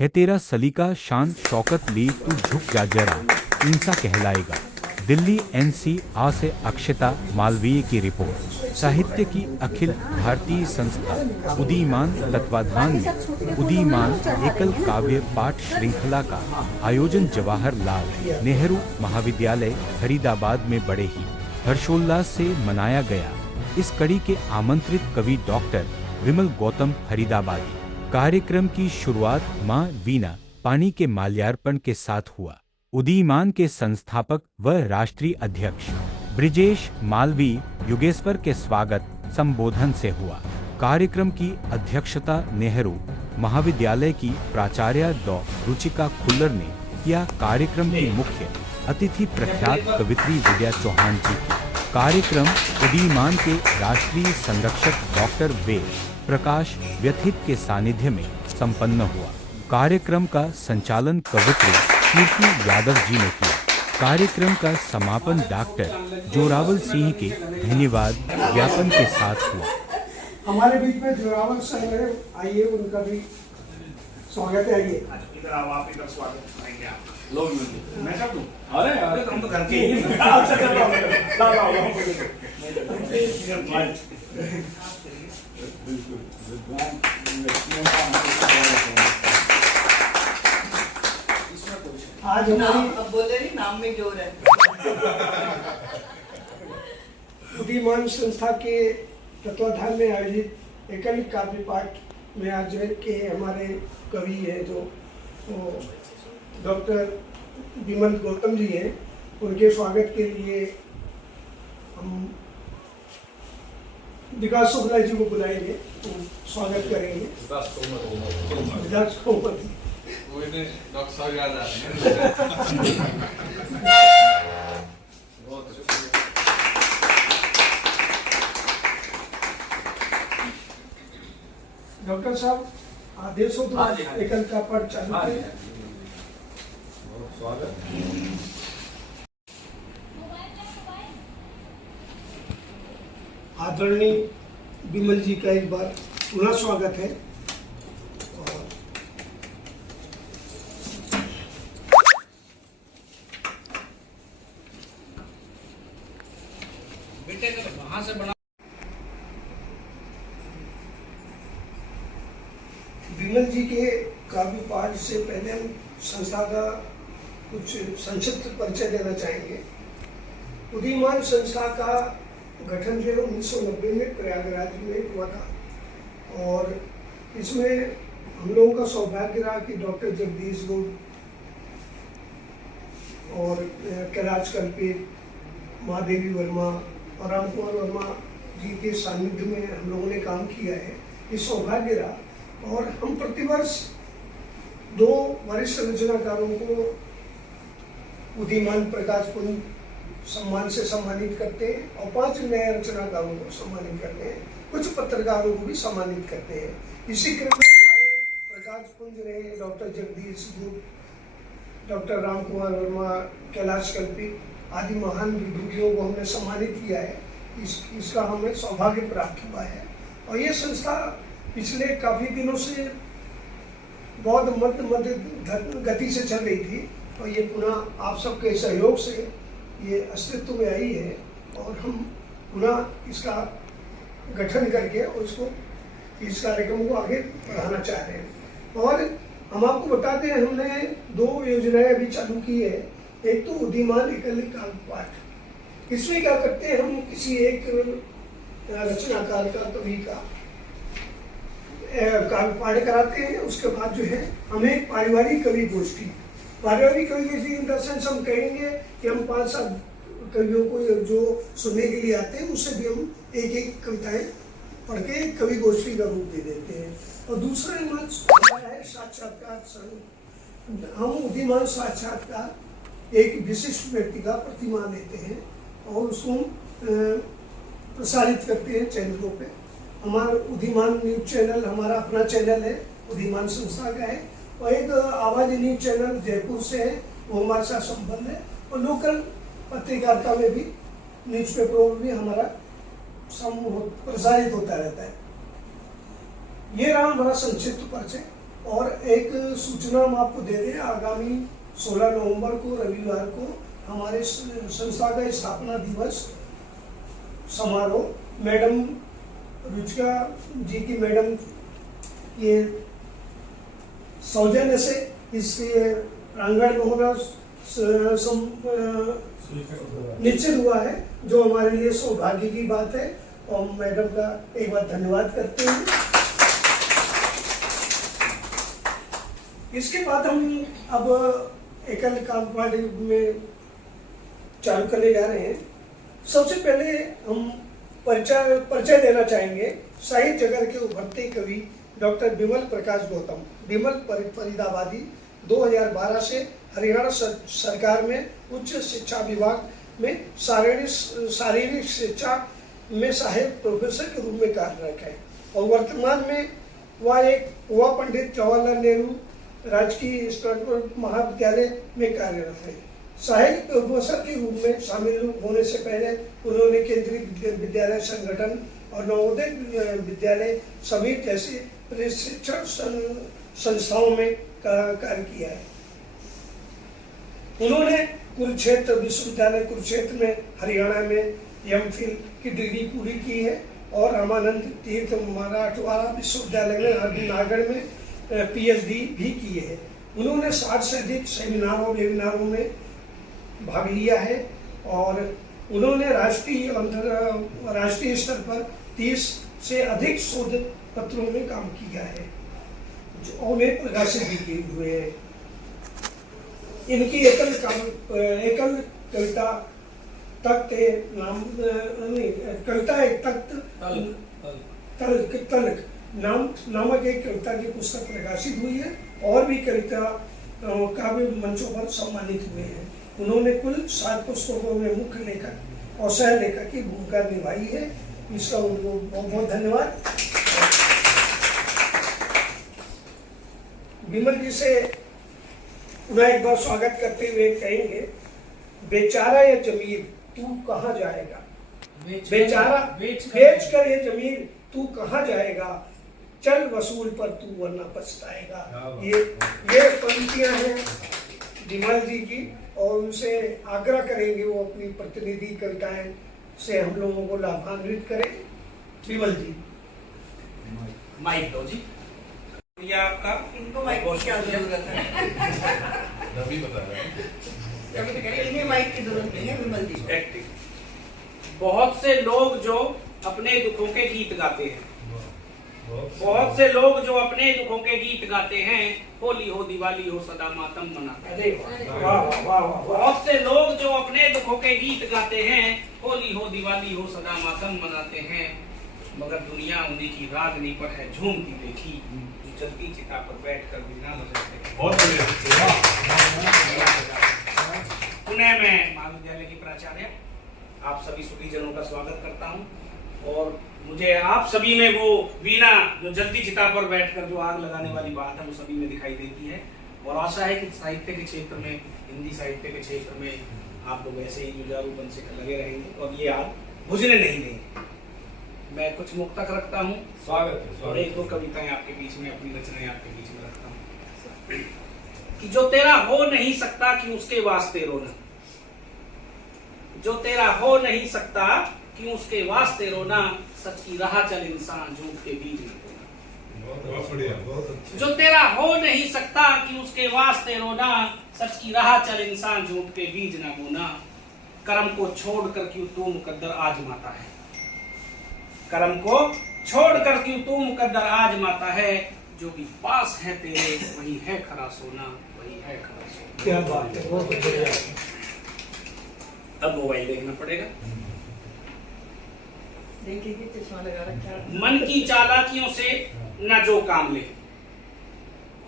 है तेरा सलीका शान शौकत ली तू झुक जा जरा इंसा कहलाएगा। दिल्ली NCR से अक्षता मालवीय की रिपोर्ट। साहित्य की अखिल भारतीय संस्था उदीयमान तत्वाधान में उदीयमान एकल काव्य पाठ श्रृंखला का आयोजन जवाहरलाल नेहरू महाविद्यालय फरीदाबाद में बड़े ही हर्षोल्लास से मनाया गया। इस कड़ी के आमंत्रित कवि डॉक्टर विमल गौतम फरीदाबादी। कार्यक्रम की शुरुआत मां वीना पानी के माल्यार्पण के साथ हुआ। उदीयमान के संस्थापक व राष्ट्रीय अध्यक्ष ब्रिजेश मालवीय युगेश्वर के स्वागत संबोधन से हुआ। कार्यक्रम की अध्यक्षता नेहरू महाविद्यालय की प्राचार्य डॉ रुचिका खुल्लर ने किया। कार्यक्रम की मुख्य अतिथि प्रख्यात कवित्री विद्या चौहान जी की। कार्यक्रम उदीयमान के राष्ट्रीय संरक्षक डॉक्टर वेद प्रकाश व्यथित के सानिध्य में संपन्न हुआ। कार्यक्रम का संचालन कवित्री कीर्ति यादव जी ने किया। कार्यक्रम का समापन डॉक्टर जोरावर सिंह के धन्यवाद ज्ञापन के साथ हुआ। हमारे बीच में जोरावर सिंह आइए, उनका भी स्वागत है। आइए इधर आओ, आप इधर स्वागत करेंगे आप लोग। मैं कर दूं? अरे तुम तो घर के ही। अच्छा चलो आज हमारी अब बोले नहीं, नाम में जोर है। उदीयमान संस्था के तत्वाधान में आयोजित एकल काव्य पाठ में आज के हमारे कवि हैं जो डॉक्टर विमल गौतम जी हैं, उनके स्वागत के लिए हम विकास शुक्ला जी को बुलाएंगे, स्वागत करेंगे। विकास कोमल डॉक्टर साहब याद आ रहे हैं। डॉक्टर साहब आदेश हो तो एकल का पाठ चालू करें। आदरणीय विमल जी का एक बार पुनः स्वागत है। और बेटे का वहां से बड़ा विमल जी के काव्य पाठ से पहले हम संस्था का कुछ संक्षिप्त परिचय देना चाहेंगे। उदीयमान संस्था का गठन जो 1990 में प्रयागराज में हुआ था और इसमें हम लोगों का सौभाग्य रहा कि डॉक्टर जगदीश गुड़ और कैलाश कल्पित, महादेवी वर्मा और राम कुमार वर्मा जी के सानिध्य में हम लोगों ने काम किया है। ये सौभाग्य रहा और हम प्रतिवर्ष 2 वरिष्ठ रचनाकारों को उदीयमान प्रकाश पुंज सम्मान से सम्मानित करते हैं और 5 नए रचनाकारों को सम्मानित करते हैं। कुछ पत्रकारों को भी सम्मानित करते हैं। इसी क्रम में हमारे प्रकाश पुंज रहे डॉक्टर जगदीश गुड़, डॉक्टर राम कुमार वर्मा, कैलाश कल्पित आदि महान विभूतियों को हमने सम्मानित किया है। इसका हमें सौभाग्य प्राप्त हुआ है और ये संस्था पिछले काफी दिनों से बहुत मध्य गति से चल रही थी और ये पुनः आप सबके सहयोग से ये अस्तित्व में आई है और हम पुनः इसका गठन करके और इस कार्यक्रम को आगे बढ़ाना चाह रहे हैं। और हम आपको बताते हैं, हमने 2 योजनाएं अभी चालू की है। एक तो उदीयमान एकल काव्य पाठ। इसमें क्या करते हैं, हम किसी एक रचनाकार का, कवि का काव्य पाठ कराते हैं। उसके बाद जो है हमें एक पारिवारिक कवि गोष्ठी, पारिवारिक कवि गोष्ठी इन द सेंस हम कहेंगे कि हम 5-7 कवियों को जो सुनने के लिए आते हैं उससे भी हम एक कविताएं पढ़ के कवि गोष्ठी का रूप दे देते हैं। और दूसरा हमारा है साक्षात्कार संघ। हम उदीयमान साक्षात्कार एक विशिष्ट व्यक्ति का प्रतिमा लेते हैं और उसको प्रसारित करते हैं चैनलों पे। हमारा उदीयमान न्यूज चैनल हमारा अपना चैनल है, उदीयमान संस्था का है। और एक आवाज न्यूज चैनल जयपुर से है, वो हमारे साथ संबंध है। और लोकल पत्रकारिता में भी न्यूज़पेपरों में भी हमारा प्रसारित होता रहता है। ये रहा हमारा संक्षिप्त परिचय। और एक सूचना हम आपको दे दें, आगामी 16 नवंबर को रविवार को हमारे संस्था का स्थापना दिवस समारोह मैडम रुचिका जी की मैडम ये सौजन्य से इसके प्रांगण में होना निश्चित हुआ है, जो हमारे लिए सौभाग्य की बात है और मैडम का एक बार धन्यवाद करते हैं। इसके बाद हम अब एकल कामकाज में चालू करने जा रहे हैं। सबसे पहले हम परिचय देना चाहेंगे साहित्य जगत के उभरते कवि डॉक्टर बिमल प्रकाश गौतम। बिमल फरीदाबादी 2012 से हरियाणा सरकार में उच्च शिक्षा विभाग में शारीरिक शिक्षा में सहायक प्रोफेसर के रूप में कार्यरत है और वर्तमान में वह पंडित जवाहरलाल नेहरू राजकीय स्नातक महाविद्यालय में कार्यरत है। सहायक प्रोफेसर के रूप में शामिल होने से पहले उन्होंने केंद्रीय विद्यालय संगठन और नवोदय विद्यालय समिति जैसी प्रशिक्षण संस्थाओं में कार्य किया है। उन्होंने कुरुक्षेत्र विश्वविद्यालय कुरुक्षेत्र में हरियाणा में एमफिल की डिग्री पूरी की है और रामानंद तीर्थ मराठवाड़ा विश्वविद्यालय में नागढ़ में पीएचडी भी की है। उन्होंने 60 से अधिक सेमिनार और वेबिनारों में भाग लिया है और उन्होंने राष्ट्रीय स्तर पर 30 से अधिक शोध पत्रों में काम किया है जो उन्हें प्रकाशित भी किए हुए हैं। इनकी एकल कविता तख्त नाम कविता एक तख्त तलक नामक एक कविता की पुस्तक प्रकाशित हुई है और भी कविता काव्य मंचों पर सम्मानित हुए हैं। उन्होंने कुल 7 पुस्तकों में मुख्य लेखक और सह लेखक की भूमिका निभाई है। इसका उनको बहुत बहुत धन्यवाद। बिमल जी से पुनः एक बार स्वागत करते हुए कहेंगे, बेचारा ये जमीर तू कहाँ जाएगा, बेचारा बेच कर ये जमीर तू कहाँ जाएगा, चल वसूल पर तू वरना पछताएगा। ये पंक्तियां हैं बिमल जी की और उनसे आग्रह करेंगे वो अपनी प्रतिनिधि कविताएं से हम लोगों को लाभान्वित करें। बिमल जी माइक दो जी। ये आपका इनको माइक की क्या जरूरत है? रवि बता रहा है। कभी तो कह रही है, इन्हें माइक की जरूरत नहीं है विमल जी। एक्टिंग। बहुत से लोग जो अपने दुखों के गीत गाते हैं, बहुत से लोग जो अपने दुखों के गीत गाते हैं, होली हो दिवाली हो सदा मातम मनाते हैं। बहुत से लोग जो अपने दुखों के गीत गाते हैं, होली हो दिवाली हो सदा मातम मनाते हैं, मगर दुनिया उन्हीं की रागनी पर है झूमती देखी, जो जलती चिता पर बैठकर वीणा बजाते हैं। बहुत बढ़िया। पुणे में महाविद्यालय की प्राचार्य आप सभी सुधीजनों का स्वागत करता हूं और मुझे आप सभी में वो वीणा जो जलती चिता पर बैठकर जो आग लगाने वाली बात है वो सभी में दिखाई देती है और आशा है कि साहित्य के क्षेत्र में, हिंदी साहित्य के क्षेत्र में आप लोग ऐसे ही जुझारूपन से लगे रहेंगे और ये आग बुझने नहीं देंगे। मैं कुछ मुक्तक रखता हूँ, स्वागत है। और एक दो कविताएं आपके बीच में, अपनी रचनाएं आपके बीच में रखता हूँ कि जो तेरा हो नहीं सकता कि उसके वास्ते रोना, जो तेरा हो नहीं सकता कि उसके वास्ते रोना, सच की राह चल इंसान झूठ के बीच में बोना। बहुत बढ़िया, बहुत अच्छा। जो तेरा हो नहीं सकता कि उसके वास्ते रोना, सच की राह चल इंसान झूठ के बीज न बोना। कर्म को छोड़कर क्यों तू मुकद्दर आजमाता है, कर्म को छोड़कर क्यों तू मुकद्दर आजमाता है, जो भी पास है तेरे वही है खरा सोना, वही है खरा सोना। क्या बात है, बहुत बढ़िया। अब मोबाइल देखना पड़ेगा। देखिए चश्मा लगा रखा है। मन की चालाकियों से न जो काम ले,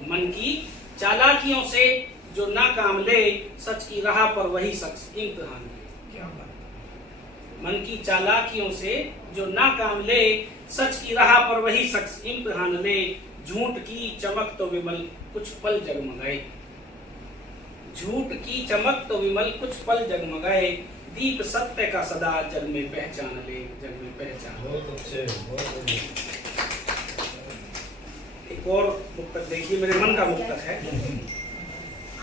मन की चालाकियों से जो ना काम ले, सच की राह पर वही शख्स इम्तिहान ले। क्या बात है। मन की चालाकियों से जो ना काम ले, सच की राह पर वही शख्स इम्तिहान ले। झूठ की चमक तो विमल कुछ पल जगमगाए, झूठ की चमक तो विमल कुछ पल जगमगाए। दीप सत्य का सदा जग में पहचान ले, जग में पहचान। बहुत अच्छे, बहुत बढ़िया। एक और मुक्तक देखिए, मेरे मन का मुक्तक है।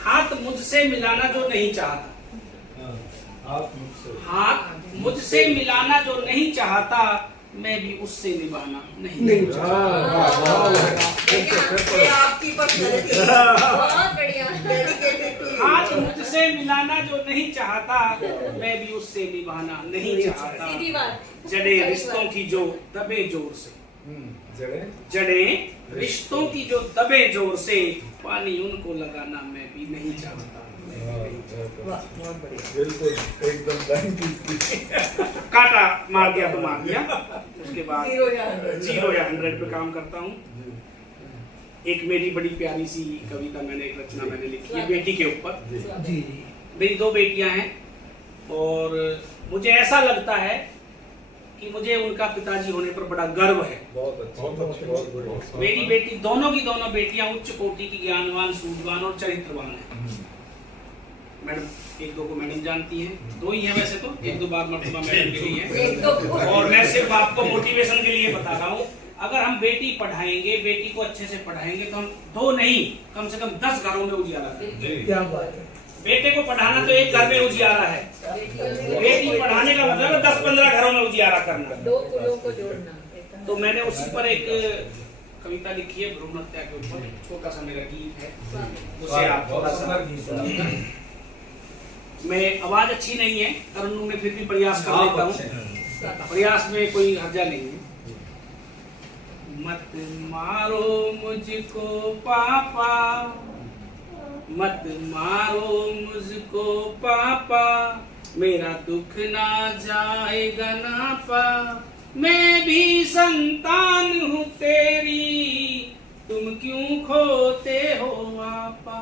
हाथ मुझसे मिलाना जो नहीं चाहता, हाथ मुझसे मिलाना जो नहीं चाहता, मैं भी उससे निभाना नहीं चाहता। ये आपकी पर्सनैलिटी है। बहुत बढ़िया, डेडिकेटेड टू यू। हाथ मुझसे मिलाना जो नहीं चाहता, मैं भी उससे निभाना नहीं चाहता। सीधी बात। जड़े रिश्तों की जो दबे जोर से, जड़े रिश्तों की जो दबे जोर से, पानी उनको लगाना मैं भी नहीं चाहता। वाह, बहुत बढ़िया। बिल्कुल एकदम काटा मार दिया तो मार दिया। उसके बाद 0 या 100? 0 या 100 पे काम करता हूँ। एक मेरी बड़ी प्यारी सी कविता मैंने, एक रचना मैंने लिखी है बेटी के ऊपर। जी मेरी 2 बेटियां हैं और मुझे ऐसा लगता है कि मुझे उनका पिताजी होने पर बड़ा गर्व है। बहुत अच्छा। मेरी बेटी, दोनों की दोनों बेटियां उच्च कोटि की ज्ञानवान, सूझवान और चरित्रवान हैं। मैडम 1-2 को मैडम जानती हैं, 2 ही हैं वैसे तो, 1-2 बार मर्तबा मैडम के लिए है। 1-2 और मैं सिर्फ आपको मोटिवेशन के लिए बता रहा हूँ, अगर हम बेटी पढ़ाएंगे, बेटी को अच्छे से पढ़ाएंगे, तो हम 2 नहीं, कम से कम 10 घरों में उजियारा करेंगे। क्या बात है। बेटे को पढ़ाना तो एक घर में उजियारा है, बेटी पढ़ाने का मतलब है 10-15 घरों में उजियारा करना। 2 कुलों को जोड़ना। तो मैंने उसी पर एक कविता लिखी है, भ्रूण हत्या के ऊपर, छोटा सा मेरा गीत है, उसे आप थोड़ा सा। मैं आवाज अच्छी नहीं है, तरन्नुम में फिर भी प्रयास कर लेता हूँ, प्रयास में कोई हर्जा नहीं है। मत मारो मुझको पापा, मत मारो मुझको पापा, मेरा दुख ना जाएगा नापा। मैं भी संतान हूँ तेरी, तुम क्यों खोते हो आपा।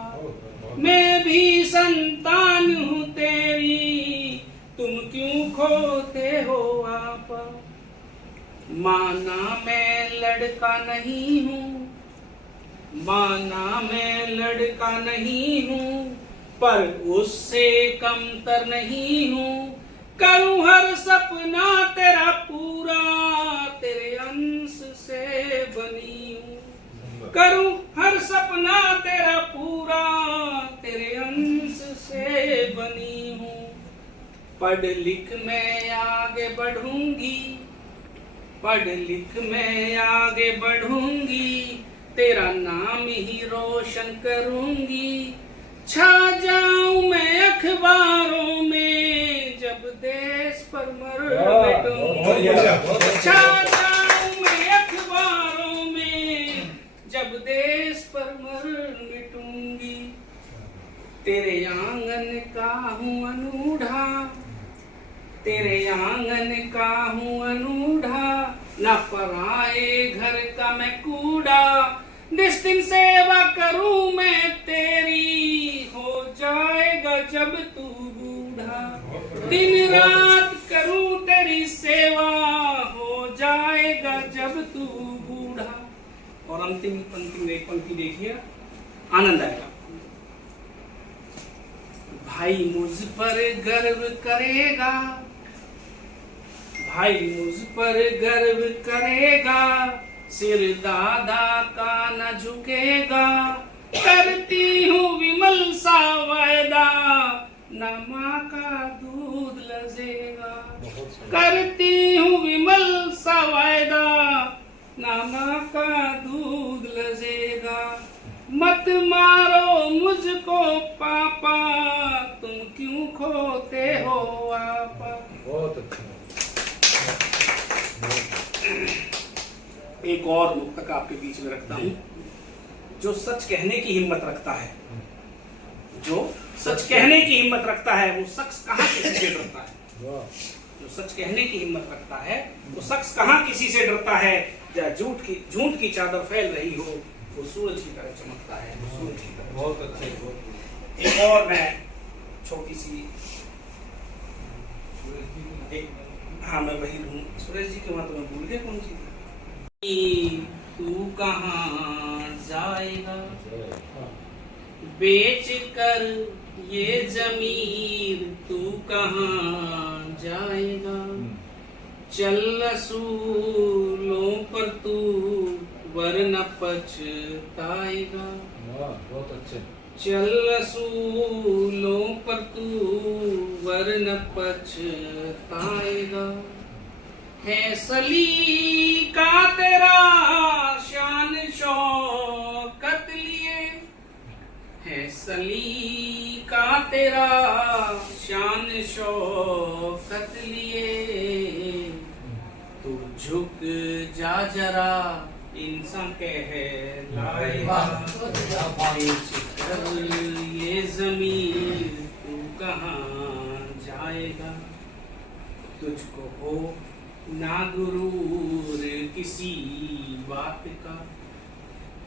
मैं भी संतान हूँ तेरी, तुम क्यों खोते हो आपा। माना मैं लड़का नहीं हूँ, माना मैं लड़का नहीं हूँ, पर उससे कमतर नहीं हूँ। करूँ हर सपना तेरा पूरा, तेरे अंश से बनी हूँ। करूँ हर सपना तेरा पूरा, तेरे अंश से बनी हूँ। पढ़ लिख मैं आगे बढ़ूंगी, पढ़ लिख मैं आगे बढ़ूंगी, तेरा नाम ही रोशन करूंगी। छा जाऊं मैं अखबारों में, जब देश पर मर मिटूंगी। छा जाऊं मैं अखबारों में, जब देश पर मर मिटूंगी। तेरे आंगन का हूँ अनूढ़ा, तेरे आंगन का हूँ अनूढ़ा, न पराए घर का मैं कूड़ा। निस्दिन सेवा करूं मैं तेरी, हो जाएगा जब तू बूढ़ा। दिन रात करूं तेरी सेवा, हो जाएगा जब तू बूढ़ा। और अंतिम पंक्ति में एक पंक्ति देखिए, आनंद आएगा। भाई मुझ पर गर्व करेगा, भाई मुझ पर गर्व करेगा, सिर दादा का न झुकेगा। करती हूँ विमल सा वायदा, न माँ का दूध लजेगा। करती हूँ विमल सा वायदा, न माँ का दूध लजेगा। मत मारो मुझको पापा, तुम क्यों खोते हो आपा। बहुत अच्छा। एक और मुक्तक आपके बीच में रखता हूँ, जो सच कहने की हिम्मत रखता है, जो सच कहने की हिम्मत रखता है, वो शख्स कहाँ किसी से डरता है। जो सच कहने की हिम्मत रखता है, वो शख्स कहाँ किसी से डरता है। या झूठ की चादर फैल रही हो, वो सूरज की तरह चमकता है, वो सूरज की तरह। बहुत अच्छे। एक और मैं छोटी सी, हाँ मैं वही हूँ, सुरेश जी के वहां तो मैं भूल गया कौन सी। तू कहाँ जाएगा बेच कर ये जमीर, तू कहाँ जाएगा। चल रसूलों पर तू वरन पछताएगा। वाह बहुत अच्छे। चल असूलों पर तू वरन पछताएगा। है सलीका तेरा शान शौकत लिए, है सलीका तेरा शान शौकत लिए। तू झुक जा जरा इंसान कहलाएगा। बेचकर ये जमीन तू कहाँ जाएगा। तुझको हो ना गुरूर किसी बात का,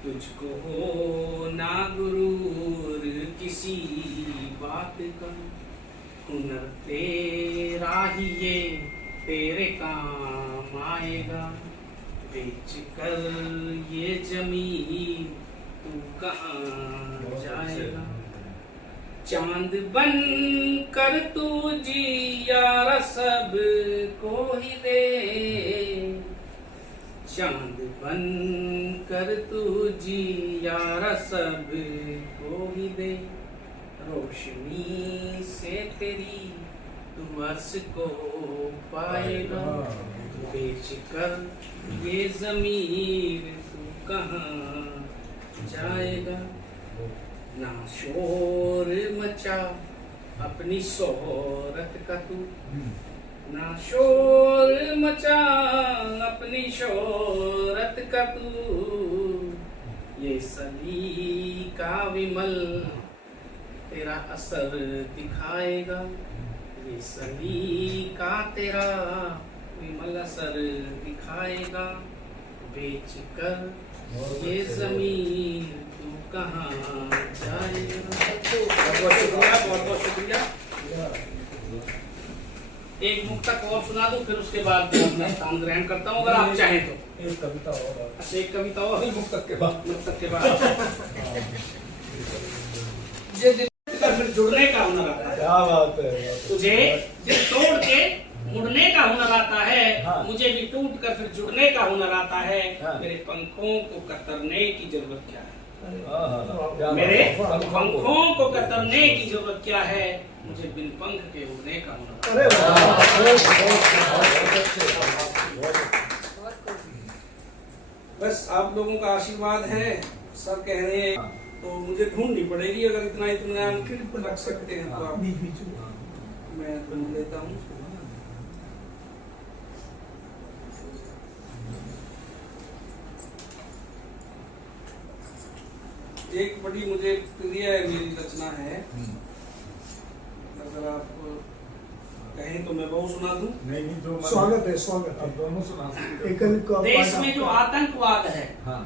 तुझको हो ना गुरूर किसी बात का। हुनर तेरा ही ये तेरे काम आएगा। बेच कर ये जमीन तू कहाँ जाएगा। चांद बन कर तू जिया सब को ही दे, चांद बन कर तू जिया सब को ही दे। रोशनी से तेरी तू अर्श को पाएगा। बेच कर ये जमीन तू कहाँ जाएगा। ना शोर मचा अपनी शोहरत का तू, ना शोर मचा अपनी शोहरत का तू। ये सलीका विमल तेरा असर दिखाएगा। ये सलीका तेरा विमल असर दिखाएगा। बेच कर ये जमीन तू कहाँ जाएगा। बहुत बहुत शुक्रिया। एक मुक्तक और सुना दूं, फिर उसके बाद मैं स्थान ग्रहण करता हूँ अगर आप चाहें तो। एक कविता और। अच्छा एक कविता और मुक्तक के बाद। मुक्तक के बाद मुझे दिल का फिर जुड़ने का हुनर आता है। क्या बात है। तुझे दिल तोड़ के मुड़ने का हुनर आता है। हाँ। मुझे भी टूट कर फिर जुड़ने का हुनर आता है। हाँ। मेरे पंखों को कतरने की जरूरत क्या है। क्या मेरे बात है। पंखों को कतरने की जरूरत क्या है। मुझे बिन पंख के उड़ने का हुनर। अरे वाह, बस आप लोगों का आशीर्वाद है। सर कह रहे हैं तो मुझे ढूंढनी पड़ेगी। अगर इतना इतना रख सकते हैं तो आप बीच बीच में। मैं ढूंढ लेता हूँ। एक बड़ी मुझे प्रिय मेरी रचना है। अगर आप कहें तो मैं वो सुना दूं। नहीं नहीं जो स्वागत है, स्वागत है। आप दोनों सुना सकते हो। एक को देश में जो आतंकवाद है, हाँ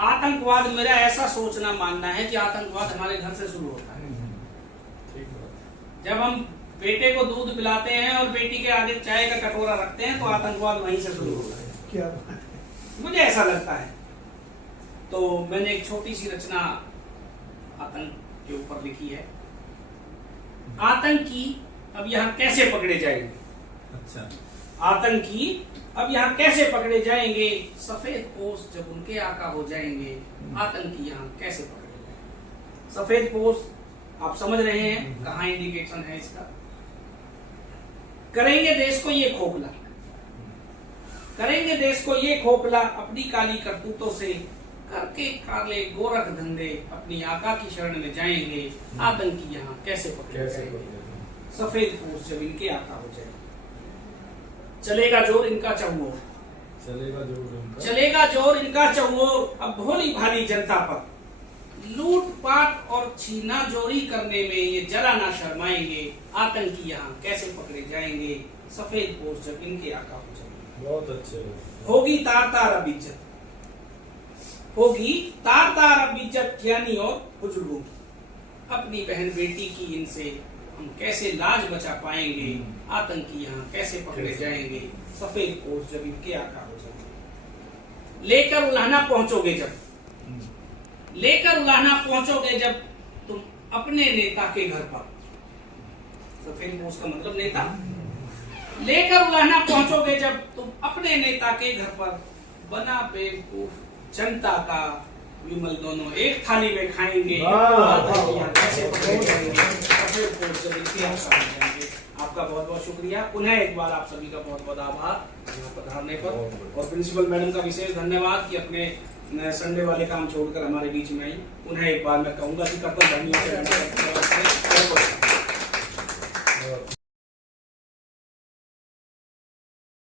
आतंकवाद मेरा ऐसा सोचना मानना है कि आतंकवाद हमारे घर से शुरू होता है। ठीक है। जब हम बेटे को दूध पिलाते हैं और बेटी के आगे चाय का कटोरा रखते हैं तो आतंकवाद वहीं से शुरू होता है। क्या बात है। मुझे ऐसा लगता है। तो मैंने एक छोटी सी रचना आतंक के ऊपर लिखी है। आतंकी अब यहाँ कैसे पकड़े जाएंगे। अच्छा। आतंकी अब यहाँ कैसे पकड़े जाएंगे। सफेद पोश जब उनके आका हो जाएंगे, आतंकी यहाँ कैसे पकड़े जाएंगे। सफेद पोश आप समझ रहे हैं कहाँ इंडिकेशन है इसका। करेंगे देश को ये खोखला, करेंगे देश को ये खोखला। अपनी काली करतूतों से करके काले गोरख धंधे अपनी आका की शरण में जाएंगे। आतंकी यहाँ कैसे पकड़े जाएंगे। सफेद पोश जब इनके आका हो जाए, चलेगा जोर इनका चहुओर, चलेगा जोर इनका। चलेगा जोर इनका चहुओर। अब भोली भाली जनता पर लूटपाट और छीना जोरी करने में ये जरा ना शर्माएंगे। आतंकी यहाँ कैसे पकड़े जाएंगे। सफेद पोश जब इनके आका हो जाएंगे। बहुत अच्छे। होगी तार तार अब इज्जत, होगी तार तार अब इज्जत ज्ञानी और बुजुर्गों की। अपनी बहन बेटी की इनसे हम कैसे लाज बचा पाएंगे। आतंकी यहाँ कैसे पकड़े जाएंगे। सफेद पोश जब इनके आका हो जाएंगे। लेकर उलाहना पहुंचोगे जब, लेकर उलाहना पहुंचोगे जब तुम अपने नेता के घर पर। सफेद पोश का मतलब नेता। लेकर उलाहना पहुंचोगे जब तुम अपने नेता के घर पर। बना बेवकूफ जनता का विमल दोनों एक थाली में खाएंगे, कैसे पकड़े जाएंगे, और फिर से इतिहास जाएंगे। आपका बहुत बहुत शुक्रिया, पुनः एक बार आप सभी का बहुत बहुत आभार यहाँ पधारने पर, और प्रिंसिपल मैडम का विशेष धन्यवाद कि अपने संडे वाले काम छोड़कर हमारे बीच में आई। पुनः एक बार मैं कहूँगा कि कर्तव्य